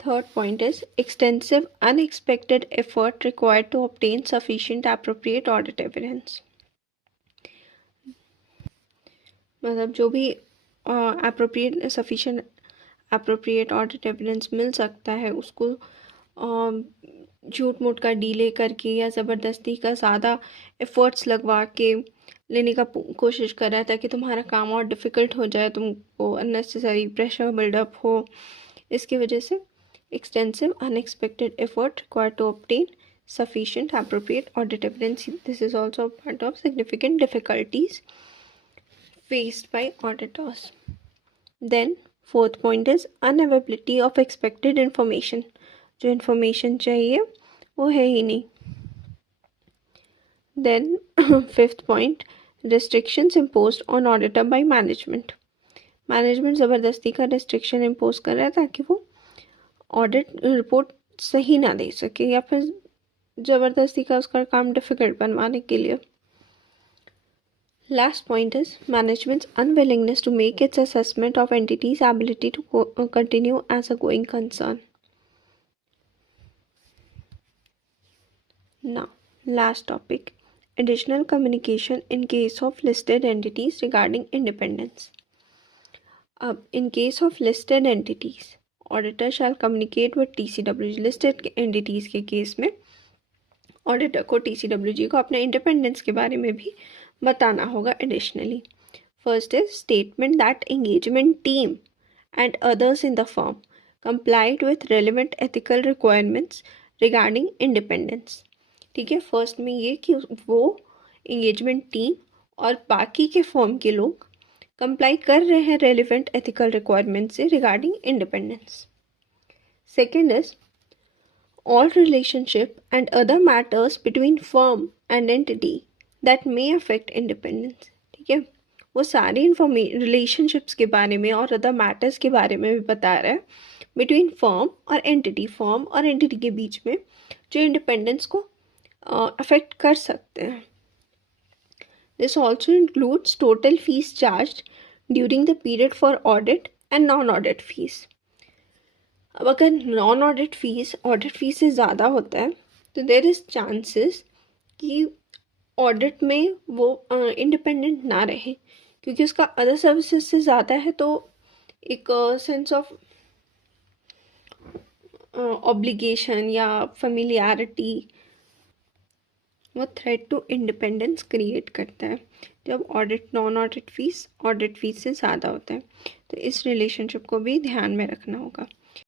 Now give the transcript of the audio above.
Third point is extensive unexpected effort required to obtain sufficient appropriate audit evidence. मतलब जो भी appropriate audit evidence मिल सकता है उसको झूठ मूठ का डीले करके या ज़बरदस्ती का ज़्यादा एफर्ट्स लगवा के लेने का कोशिश कर रहा है ताकि तुम्हारा काम और डिफ़िकल्ट हो जाए, तुमको अननेसेसरी प्रेशर बिल्डअप हो। इसकी वजह से extensive unexpected effort required to obtain sufficient appropriate audit evidence. This is also a part of significant difficulties faced by auditors. Then fourth point is unavailability of expected information. जो information चाहिए वो है ही नहीं. Then fifth point, restrictions imposed on auditor by management. Management ज़बरदस्ती का restriction impose कर रहा है ताकि वो ऑडिट रिपोर्ट सही ना दे सके या फिर ज़बरदस्ती का उसका काम डिफ़िकल्ट बनवाने के लिए. Last point is management's unwillingness to make its assessment of entity's ability to continue as a going concern. Now last topic, additional communication in case of listed entities regarding independence. अब in case of listed entities, auditor shall communicate with TCWG. listed entities के case में auditor को TCWG को अपने independence के बारे में भी बताना होगा additionally. First is statement that engagement team and others in the firm complied with relevant ethical requirements regarding independence. ठीक है, फर्स्ट में ये कि वो एंगेजमेंट टीम और बाकी के फर्म के लोग कंप्लाई कर रहे हैं रेलिवेंट एथिकल रिक्वायरमेंट से regarding independence. Second is all relationship and other matters between firm and entity that may affect independence. ठीक है, वो सारी रिलेशनशिप्स के बारे में और अदर मैटर्स के बारे में भी बता रहा है बिटवीन फर्म और एंटिटी के बीच में जो इंडिपेंडेंस को अफेक्ट कर सकते हैं. This also includes total fees charge during the period for audit and non audit fees. अब अगर नॉन ऑडिट फीस से ज़्यादा होता है तो देर इज़ चांसेस कि ऑडिट में वो इंडिपेंडेंट ना रहे क्योंकि उसका अदर सर्विसेज से ज़्यादा है, तो एक सेंस ऑफ ऑब्लिगेशन या फेमिलियरिटी वो थ्रेट टू इंडिपेंडेंस क्रिएट करता है जब नॉन ऑडिट फीस से ज़्यादा होता है. तो इस रिलेशनशिप को भी ध्यान में रखना होगा.